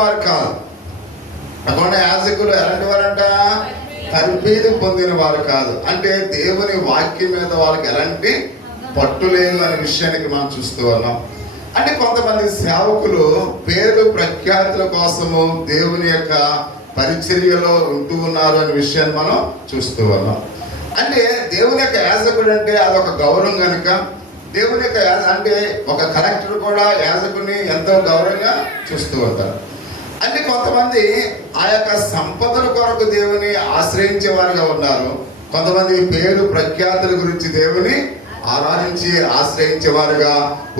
వారు కాదు. అక్కడ యాజకులు ఎలాంటి వారంట? తర్ఫీదు పొందిన వారు కాదు. అంటే దేవుని వాక్యం మీద వాళ్ళకి ఎలాంటి పట్టు లేదు అనే విషయానికి మనం చూస్తూ ఉన్నాం. అంటే కొంతమంది సేవకులు పేరు ప్రఖ్యాతుల కోసము దేవుని యొక్క పరిచర్యలో ఉంటూ ఉన్నారు అనే విషయాన్ని మనం చూస్తూ ఉన్నాం. అంటే దేవుని యొక్క యాజకుడు అంటే అదొక గౌరవం కనుక దేవుని యొక్క అంటే ఒక కలెక్టర్ కూడా యాజకుడిని ఎంతో గౌరవంగా చూస్తూ ఉంటారు. అంటే కొంతమంది ఆ యొక్క సంపదల కొరకు దేవుని ఆశ్రయించే వారుగా ఉన్నారు. కొంతమంది పేరు ప్రఖ్యాతుల గురించి దేవుని ఆరాధించి ఆశ్రయించే వారుగా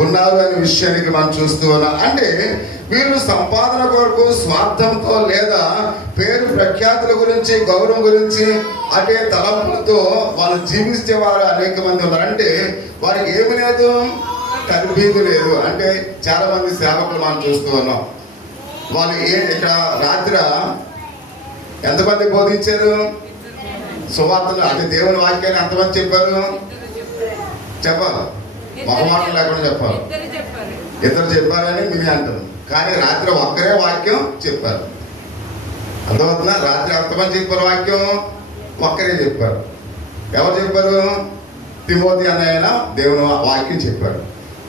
ఉన్నారు అనే విషయానికి మనం చూస్తూ ఉన్నాం. అంటే వీళ్ళు సంపాదన కొరకు స్వార్థంతో లేదా పేరు ప్రఖ్యాతుల గురించి గౌరవం గురించి అదే తలంపులతో వాళ్ళు జీవించేవారు అనేక మంది ఉన్నారు. అంటే వారికి ఏమి లేదు, తర్ఫీదు లేదు. అంటే చాలా మంది సేవకులు మనం చూస్తూ ఉన్నాం. వాళ్ళు ఇక్కడ రాత్రి ఎంతమంది బోధించారు సువార్తలు? అంటే దేవుని వాక్యాన్ని ఎంతమంది చెప్పారు? చెప్పాలి, మొహమాటం లేకుండా చెప్పాలి. ఇద్దరు చెప్పారని మీరే అంటారు, కానీ రాత్రి ఒక్కరే వాక్యం చెప్పారు. అర్థమవుతుందా? రాత్రి ఎంతమంది చెప్పారు వాక్యం? ఒక్కరే చెప్పారు. ఎవరు చెప్పారు? తిమోతి అన్నయ్య దేవుని వాక్యం చెప్పాడు.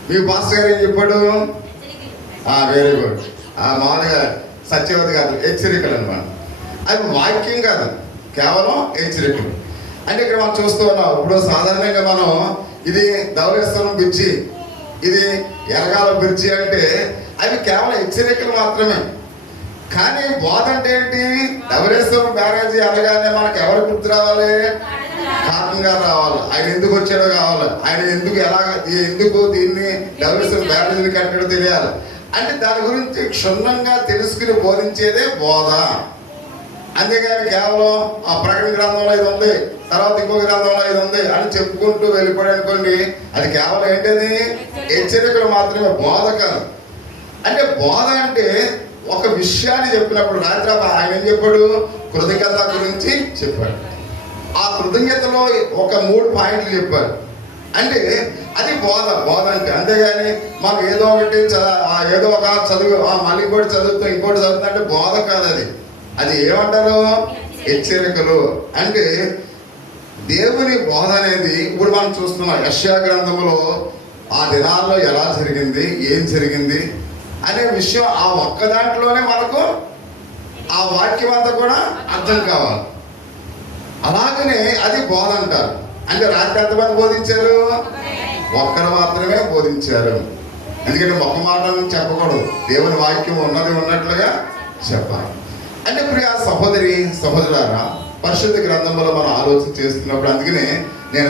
మీ పాస్టర్ గారు ఏం చెప్పాడు? Very good. మామూలుగా సత్యవతి కాదు, హెచ్చరికలు అనమాట. అవి వాక్యం కాదు, కేవలం హెచ్చరికలు. అంటే ఇక్కడ మనం చూస్తూ ఉన్నాం. ఇప్పుడు సాధారణంగా మనం ఇది ధవళేశ్వరం బ్రిడ్జి, ఇది ఎరగాల బ్రిడ్జి అంటే అవి కేవలం హెచ్చరికలు మాత్రమే. కానీ బోధ అంటే ఏంటి? ధవళేశ్వరం బ్యారేజీ అనగానే మనకు ఎవరు గుర్తు రావాలి? కాటన్ గారు రావాలి. ఆయన ఎందుకు వచ్చాడో కావాలి, ఆయన ఎందుకు దీన్ని ధవళేశ్వరం బ్యారేజీని కట్టాడో తెలియాలి. అంటే దాని గురించి క్షుణ్ణంగా తెలుసుకుని బోధించేదే బోధ. అంతేగాని కేవలం ఆ ప్రకటన గ్రంథంలో ఇది ఉంది, తర్వాత ఇంకో గ్రంథంలో ఇది ఉంది అని చెప్పుకుంటూ వెళ్ళిపోయాడు అనుకోండి, అది కేవలం ఏంటది? హెచ్చరికలు మాత్రమే, బోధ కాదు. అంటే బోధ అంటే ఒక విషయాన్ని చెప్పినప్పుడు రాత్రి ఆయన ఏం చెప్పాడు? కృతజ్ఞత గురించి చెప్పాడు. ఆ కృతజ్ఞతలో ఒక 3 పాయింట్లు చెప్పారు. అంటే అది బోధ అంటే. అంతేగాని మనం ఏదో ఒకటి ఏదో ఒక చదువు మళ్ళీ ఇంకోటి చదువుతాం ఇంకోటి చదువుతా అంటే బోధ కాదు. అది ఏమంటారు? హెచ్చరికలు. అంటే దేవుని బోధ అనేది ఇప్పుడు మనం చూస్తున్నాం. యెషయా గ్రంథంలో ఆ దినాల్లో ఎలా జరిగింది, ఏం జరిగింది అనే విషయం ఆ ఒక్క దాంట్లోనే మనకు ఆ వాక్యం అంతా కూడా అర్థం కావాలి. అలాగనే అది బోధ అంటారు. అంటే రాత్రి ఎంతమంది బోధించారు? ఒక్కరు మాత్రమే బోధించారు. ఎందుకంటే ఒక్క మాట చెప్పకూడదు, దేవుని వాక్యం ఉన్నది ఉన్నట్లుగా చెప్పాలి. అంటే ప్రియ సహోదరి సహోదరులారా, పరిశుద్ధ గ్రంథంలో మనం ఆలోచన చేస్తున్నప్పుడు అందుకనే నేను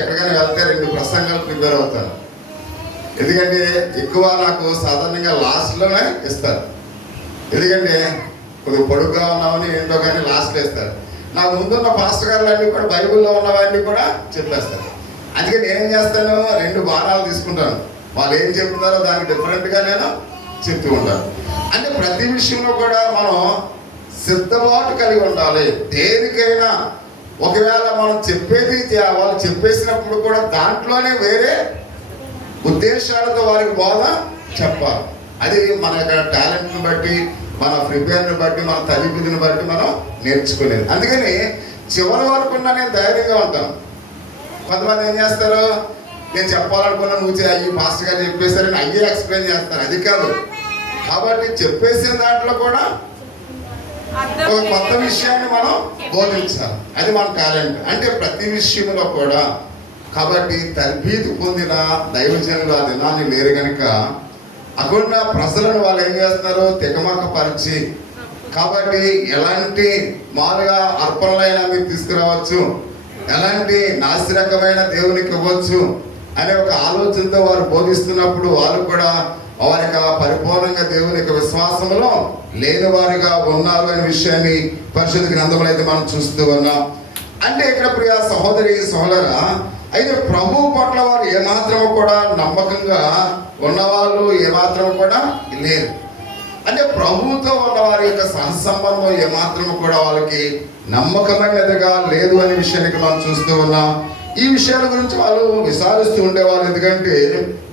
ఎక్కడికైనా వెళ్తే 2 ప్రసంగాలు ప్రిపేర్ అవుతాను. ఎందుకంటే ఎక్కువ నాకు సాధారణంగా లాస్ట్లోనే ఇస్తారు. ఎందుకంటే కొద్దిగా పొడుగ్గా ఉన్నామని ఏంటో కానీ లాస్ట్లో ఇస్తారు. నాకు ముందున్న పాస్టర్ గారులు అన్నీ కూడా బైబిల్లో ఉన్నవన్నీ కూడా చెప్పేస్తారు. అందుకే నేనేం చేస్తాను, 2 వారాలు తీసుకుంటాను. వాళ్ళు ఏం చెప్తున్నారో దానికి డిఫరెంట్గా నేను చెప్తూ ఉంటాను. అంటే ప్రతి విషయంలో కూడా మనం సిద్ధపాటు కలిగి ఉండాలి. దేనికైనా ఒకవేళ మనం చెప్పేది వాళ్ళు చెప్పేసినప్పుడు కూడా దాంట్లోనే వేరే ఉద్దేశాలతో వారికి బోధ చెప్పాలి. అది మన యొక్క టాలెంట్ని బట్టి, మన ప్రిపేర్ని బట్టి, మన తల్లిబుద్ధిని బట్టి మనం నేర్చుకునేది. అందుకని చివరి వరకు నేను ధైర్యంగా ఉంటాను. కొంతమంది ఏం చేస్తారు, నేను చెప్పాలనుకున్నా నువ్వు అయ్యి మాస్టర్ గారు చెప్పేశారని అయ్యే ఎక్స్ప్లెయిన్ చేస్తారు. అది కాదు. కాబట్టి చెప్పేసిన దాంట్లో కూడా ఒక కొత్త విషయాన్ని మనం బోధించాలి. అది మన టాలెంట్. అంటే ప్రతి విషయంలో కూడా. కాబట్టి తర్ఫీదు పొందిన దైవజనులు ఆ దినాన్ని లేరు కనుక అక్కడ ప్రజలను వాళ్ళు ఏం చేస్తున్నారు, తెగమాక పరిచి. కాబట్టి ఎలాంటి మారుగా అర్పణలైనా మీరు తీసుకురావచ్చు, ఎలాంటి నాసిరకమైన దేవునికి ఇవ్వచ్చు అనే ఒక ఆలోచనతో వారు బోధిస్తున్నప్పుడు వాళ్ళు కూడా వారి యొక్క పరిపూర్ణంగా దేవుని యొక్క విశ్వాసంలో లేని వారిగా ఉన్నారు అనే విషయాన్ని పరిశుద్ధ గ్రంథంలో అయితే మనం చూస్తూ ఉన్నాం. అంటే ఇక్కడ ప్రియ సహోదరి సహోదరా, అయితే ప్రభువు పట్ల వారు ఏమాత్రము కూడా నమ్మకంగా ఉన్నవాళ్ళు ఏమాత్రం కూడా లేరు. అంటే ప్రభువుతో ఉన్న వారి యొక్క సహసంబంధం ఏమాత్రము కూడా వాళ్ళకి నమ్మకమైనదిగా లేదు అనే విషయానికి మనం చూస్తూ ఉన్నాం. ఈ విషయాల గురించి వాళ్ళు విచారిస్తూ ఉండేవాళ్ళు. ఎందుకంటే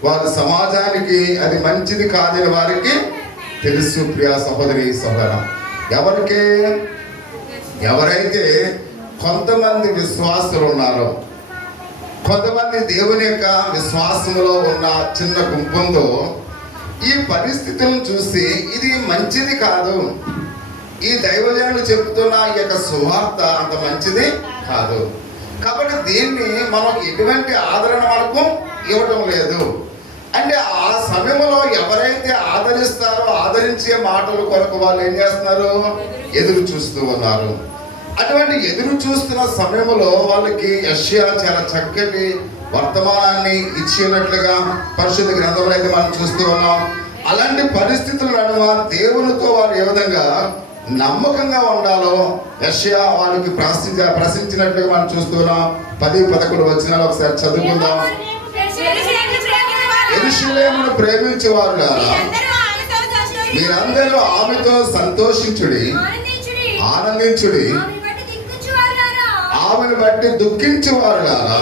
వారి సమాజానికి అది మంచిది కాదని వారికి తెలుసు ప్రియ సహోదరి సహోదర. ఎవరైతే కొంతమంది విశ్వాసులు ఉన్నారో, కొంతమంది దేవుని యొక్క విశ్వాసంలో ఉన్న చిన్న గుంపుందో, ఈ పరిస్థితులను చూసి ఇది మంచిది కాదు, ఈ దైవజనులు చెప్తున్న ఈ యొక్క సువార్త అంత మంచిది కాదు, కాబట్టి దీన్ని మనం ఎటువంటి ఆదరణ మనకు ఇవ్వటం లేదు అంటే, ఆ సమయంలో ఎవరైతే ఆదరిస్తారో ఆదరించే మాటలు కొరకు వాళ్ళు ఏం చేస్తున్నారు? ఎదురు చూస్తూ ఉన్నారు. అటువంటి ఎదురు చూస్తున్న సమయంలో వాళ్ళకి యెషయా చాలా చక్కటి వర్తమానాన్ని ఇచ్చినట్లుగా పరిశుద్ధ గ్రంథంలో అయితే మనం చూస్తూ ఉన్నాం. అలాంటి పరిస్థితుల నడుమ దేవునితో వారు ఏ విధంగా నమ్మకంగా ఉండాలో యెషయా వాళ్ళకి ప్రశ్నించినట్లుగా మనం చూస్తున్నాం. 10-11 వచనాలు ఒకసారి చదువుకుందాం. యెరూషలేమును ప్రేమించేవారు గారా, మీరందరూ ఆమెతో సంతోషించుడి, ఆనందించుడి, ఆమెను బట్టి దుఃఖించేవారు గారా,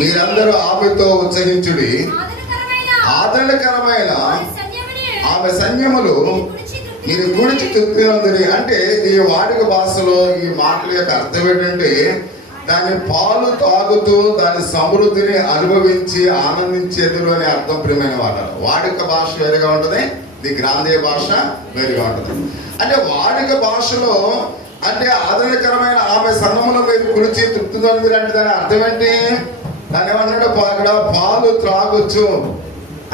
మీరందరూ ఆమెతో ఉత్సహించుడి. ఆదరణకరమైన ఆమె సైన్యములు మీరు గుడిచి తృప్తినందుని. అంటే ఈ వాడుక భాషలో ఈ మాటల యొక్క అర్థం ఏంటంటే, దాని పాలు తాగుతూ దాని సమృద్ధిని అనుభవించి ఆనందించేదురు అనే అర్థం. ప్రియమైన వాడాలి, వాడుక భాష వేరుగా ఉంటుంది, ఇది గ్రాంధీయ భాష వేరుగా ఉంటుంది. అంటే వాడుక భాషలో అంటే ఆదరణకరమైన ఆమె సంఘములో మీరు కుడిచి తృప్తి పొందిరు అంటే దాని అర్థం ఏంటి? దాని ఏమన్నాడు? అక్కడ పాలు త్రాగొచ్చు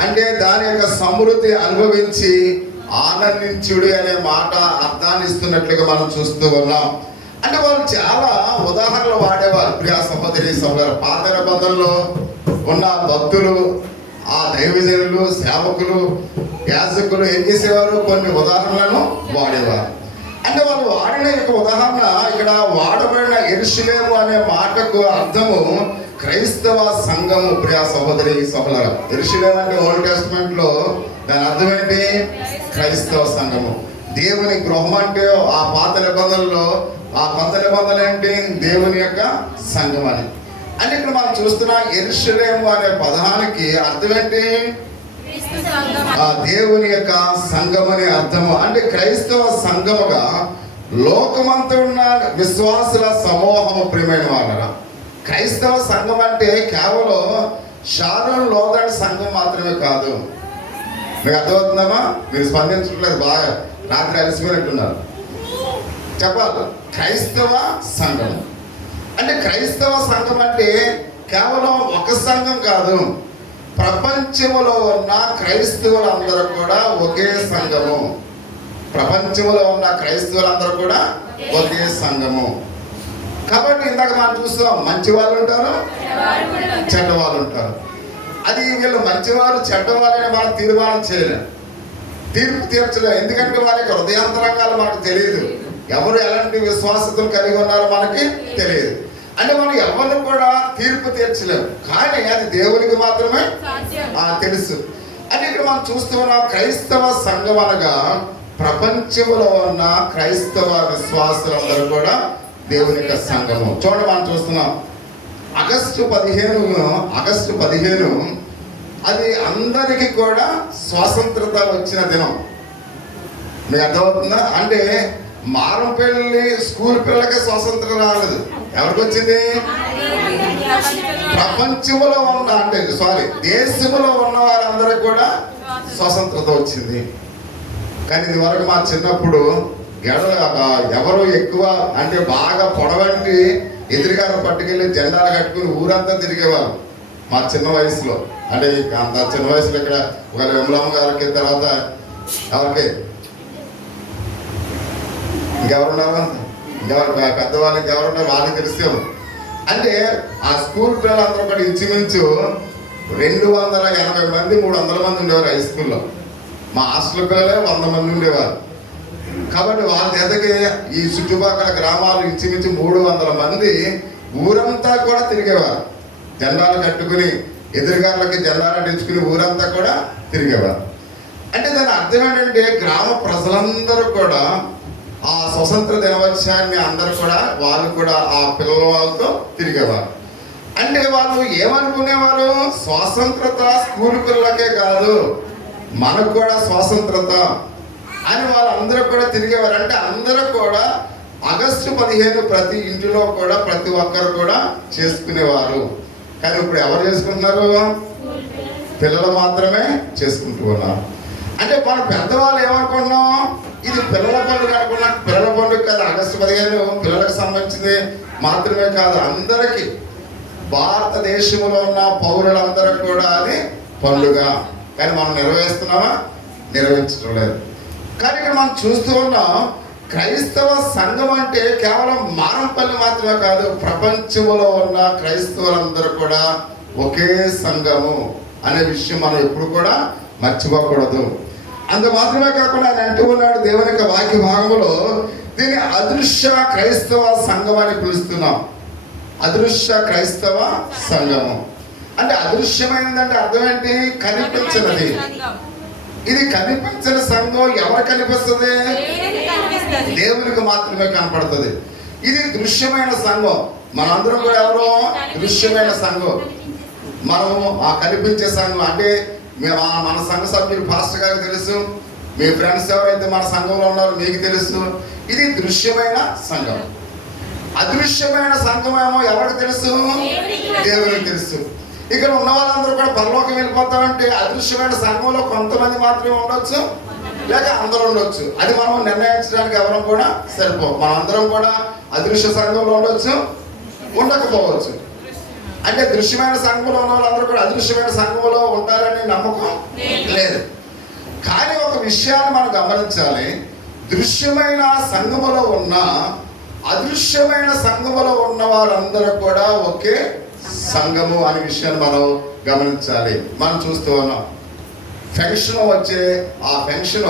అంటే దాని యొక్క సమృద్ధి అనుభవించి ఆనందించుడు అనే మాట అర్థాన్ని ఇస్తున్నట్లుగా మనం చూస్తూ ఉన్నాం. అంటే వాళ్ళు చాలా ఉదాహరణలు వాడేవారు ప్రియా సహోదరి సహోదరు. పాత నిబంధనలో ఉన్న భక్తులు, ఆ దైవజనులు, సేవకులు, యాజకులు ఏం చేసేవారు? కొన్ని ఉదాహరణలను వాడేవారు. అంటే వాళ్ళు వాడిన యొక్క ఉదాహరణ ఇక్కడ వాడబడిన యెరూషలేము అనే మాటకు అర్థము క్రైస్తవ సంఘము. ప్రియా సహోదరి సహోదరు, యెరూషలేము అంటే ఓల్డ్ టెస్టమెంట్ లో దాని అర్థం ఏంటి? క్రైస్తవ సంఘము. దేవుని గృహం అంటే ఆ పాత నిబంధనలో, ఆ కొత్త నిబంధనలు ఏంటి? దేవుని యొక్క సంఘం అని. అంటే ఇక్కడ మనం చూస్తున్న యెరూషలేము అనే పదానికి అర్థం ఏంటి? ఆ దేవుని యొక్క సంఘం అనే అర్థము. అంటే క్రైస్తవ సంఘముగా లోకమంతా ఉన్న విశ్వాసుల సమూహము. ప్రియమైన వాళ్ళరా, క్రైస్తవ సంఘం అంటే కేవలం షారోన్ లోదన్ సంఘం మాత్రమే కాదు. మీకు అర్థమవుతుందమ్మా? మీరు స్పందించట్లేదు, బాగా రాత్రి అలసిపోయినట్టున్నారు. చెప్పాలి, క్రైస్తవ సంఘం అంటే క్రైస్తవ సంఘం అంటే కేవలం ఒక సంఘం కాదు, ప్రపంచంలో ఉన్న క్రైస్తవులందరూ కూడా ఒకే సంఘము. ప్రపంచంలో ఉన్న క్రైస్తవులందరూ కూడా ఒకే సంఘము. కాబట్టి ఇందాక మనం చూస్తాం, మంచి వాళ్ళు ఉంటారు, చెడ్డవాళ్ళు ఉంటారు. అది వీళ్ళు మంచివారు చెడ్డవాళ్ళని మనం తీర్మానం చేయలేం, తీర్పు తీర్చలేం. ఎందుకంటే వారి యొక్క హృదయాంతరంగాలు మనకు తెలియదు, ఎవరు ఎలాంటి విశ్వాసతలు కలిగి ఉన్నారో మనకి తెలియదు. అంటే మనం ఎవరిని కూడా తీర్పు తీర్చలేము, కానీ అది దేవునికి మాత్రమే తెలుసు. అంటే ఇక్కడ మనం చూస్తూ ఉన్నాం, క్రైస్తవ సంఘం అనగా ప్రపంచంలో ఉన్న క్రైస్తవ విశ్వాసులందరూ కూడా దేవుని యొక్క సంఘము. చూడండి, మనం చూస్తున్నాం ఆగస్టు 15 అది అందరికీ కూడా స్వాతంత్రత వచ్చిన దినం. మీకు అర్థమవుతుందా? అంటే మారంపల్లి స్కూల్ పిల్లలకే స్వాతంత్రం రాలేదు, ఎవరికి వచ్చింది? ప్రపంచంలో ఉన్న దేశంలో ఉన్న వారందరికీ కూడా స్వతంత్రత వచ్చింది. కానీ ఇది వరకు మా చిన్నప్పుడు ఎవరు ఎక్కువ అంటే బాగా పొడవంటి ఎదురుగారు పట్టుకెళ్ళి జెండాలు కట్టుకుని ఊరంతా తిరిగేవారు మా చిన్న వయసులో. అంటే అంత చిన్న వయసులో ఇక్కడ ఒక విమలమ్మ గారికి, తర్వాత ఎవరికి ఇంకెవరున్నారు, పెద్దవాళ్ళు ఇంకెవరున్నారు వాళ్ళకి తెలిసాము. అంటే ఆ స్కూల్ పిల్లలందరూ కూడా ఇంచుమించు 280 మంది 300 మంది ఉండేవారు హై స్కూల్లో. మా హాస్టల్ పిల్లలే 100 మంది ఉండేవారు. కాబట్టి వాళ్ళ దగ్గరికి ఈ చుట్టుపక్కల గ్రామాలు ఇంచుమించు 300 మంది ఊరంతా కూడా తిరిగేవారు, జెండాలు కట్టుకుని ఎదురుగాళ్ళకి జెండాలు అంటించుకుని ఊరంతా కూడా తిరిగేవారు. అంటే దాని అర్థం ఏంటంటే గ్రామ ప్రజలందరూ కూడా ఆ స్వతంత్ర దినోత్సవాన్ని అందరూ కూడా వాళ్ళు కూడా ఆ పిల్లల వాళ్ళతో తిరిగేవారు. అంటే వాళ్ళు ఏమనుకునేవారు? స్వాతంత్రత స్కూల్ పిల్లలకే కాదు, మనకు కూడా స్వాతంత్రత అని వాళ్ళందరూ కూడా తిరిగేవారు. అంటే అందరూ కూడా ఆగస్టు 15 ప్రతి ఇంటిలో కూడా ప్రతి ఒక్కరు కూడా చేసుకునేవారు. కానీ ఇప్పుడు ఎవరు చేసుకుంటున్నారు? పిల్లలు మాత్రమే చేసుకుంటూ ఉన్నారు. అంటే మన పెద్దవాళ్ళు ఏమనుకుంటున్నాం, ఇది పిల్లల పండుగ అనుకున్నాం. పిల్లల పండుగ కాదు, ఆగస్టు 15 పిల్లలకు సంబంధించింది మాత్రమే కాదు, అందరికీ భారతదేశంలో ఉన్న పౌరులందరూ కూడా అది పండుగ. కానీ మనం నిర్వహిస్తున్నామా? నిర్వహించడం లేదు. కానీ ఇక్కడ మనం చూస్తూ ఉన్నాం, క్రైస్తవ సంఘం అంటే కేవలం మారంపల్లి మాత్రమే కాదు, ప్రపంచంలో ఉన్న క్రైస్తవులందరూ కూడా ఒకే సంఘము అనే విషయం మనం ఎప్పుడు కూడా మర్చిపోకూడదు. అంత మాత్రమే కాకుండా ఆయన అంటూ ఉన్నాడు దేవుని యొక్క వాక్య భాగంలో, దీన్ని అదృశ్య క్రైస్తవ సంఘం అని పిలుస్తున్నాం. అదృశ్య క్రైస్తవ సంఘము అంటే అదృశ్యమైనదంటే అర్థం ఏంటి? కనిపించినది. ఇది కనిపించిన సంఘం ఎవరు కనిపిస్తుంది? దేవునికి మాత్రమే కనపడుతుంది. ఇది దృశ్యమైన సంఘం. మనందరం కూడా ఎవరో దృశ్యమైన సంఘం, మనము ఆ కనిపించే సంఘం. అంటే మన సంఘ సభ్యులు పాస్టర్ గారికి తెలుసు, మీ ఫ్రెండ్స్ ఎవరైతే మన సంఘంలో ఉన్నారో మీకు తెలుసు. ఇది దృశ్యమైన సంఘం. అదృశ్యమైన సంఘం ఏమో ఎవరికి తెలుసు? దేవునికి తెలుసు. ఇక్కడ ఉన్న వాళ్ళందరూ కూడా పరలోకం వెళ్ళిపోతామంటే అదృశ్యమైన సంఘంలో కొంతమంది మాత్రమే ఉండొచ్చు, లేక అందరూ ఉండొచ్చు. అది మనం నిర్ణయించడానికి ఎవరం కూడా సరిపో. మనం అందరం కూడా అదృశ్య సంఘంలో ఉండొచ్చు, ఉండకపోవచ్చు. అంటే దృశ్యమైన సంఘంలో ఉన్న వాళ్ళందరూ కూడా అదృశ్యమైన సంఘంలో ఉంటారని నమ్మకం లేదు. కానీ ఒక విషయాన్ని మనం గమనించాలి, దృశ్యమైన సంఘములో ఉన్న అదృశ్యమైన సంఘములో ఉన్న వారందరూ కూడా ఒకే సంఘము అనే విషయాన్ని మనం గమనించాలి. మనం చూస్తూ ఉన్నాం, పెన్షన్ వచ్చే ఆ పెన్షన్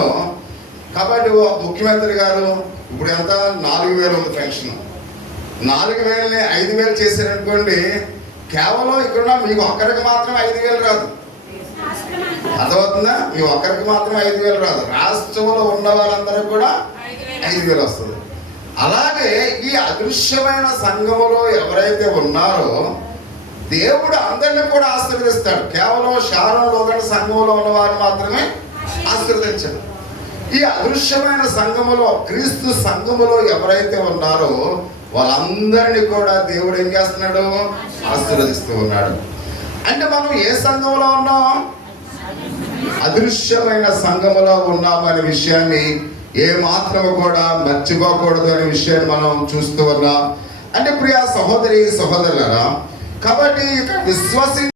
కాబట్టి ముఖ్యమంత్రి గారు ఇప్పుడు ఎంత 4,000 ఉంది పెన్షన్. 4,000ని 5,000 చేశారనుకోండి, కేవలం ఇక్కడ మీకు ఒక్కరికి మాత్రం 5,000 రాదు. అర్థమవుతుందా? మీ ఒక్కరికి మాత్రం 5,000 రాదు, రాష్ట్రంలో ఉన్న వాళ్ళందరూ కూడా 5,000 వస్తుంది. అలాగే ఈ అదృశ్యమైన సంఘములో ఎవరైతే ఉన్నారో దేవుడు అందరినీ కూడా ఆశీర్వదిస్తాడు. కేవలం శారంలో సంఘంలో ఉన్న వారు మాత్రమే ఆశీర్వదించాడు. ఈ అదృశ్యమైన సంఘములో క్రీస్తు సంఘములో ఎవరైతే ఉన్నారో వాళ్ళందరినీ కూడా దేవుడు ఏం చేస్తున్నాడు? ఆశీర్వదిస్తూ ఉన్నాడు. అంటే మనం ఏ సంఘంలో ఉన్నాం? అదృశ్యమైన సంఘములో ఉన్నామనే విషయాన్ని ఏ మాత్రము కూడా మర్చిపోకూడదు అనే విషయాన్ని మనం చూస్తూ ఉన్నాం. అంటే ప్రియ సహోదరి సహోదరులారా, కాబట్టి ఇక్కడ విశ్వాసి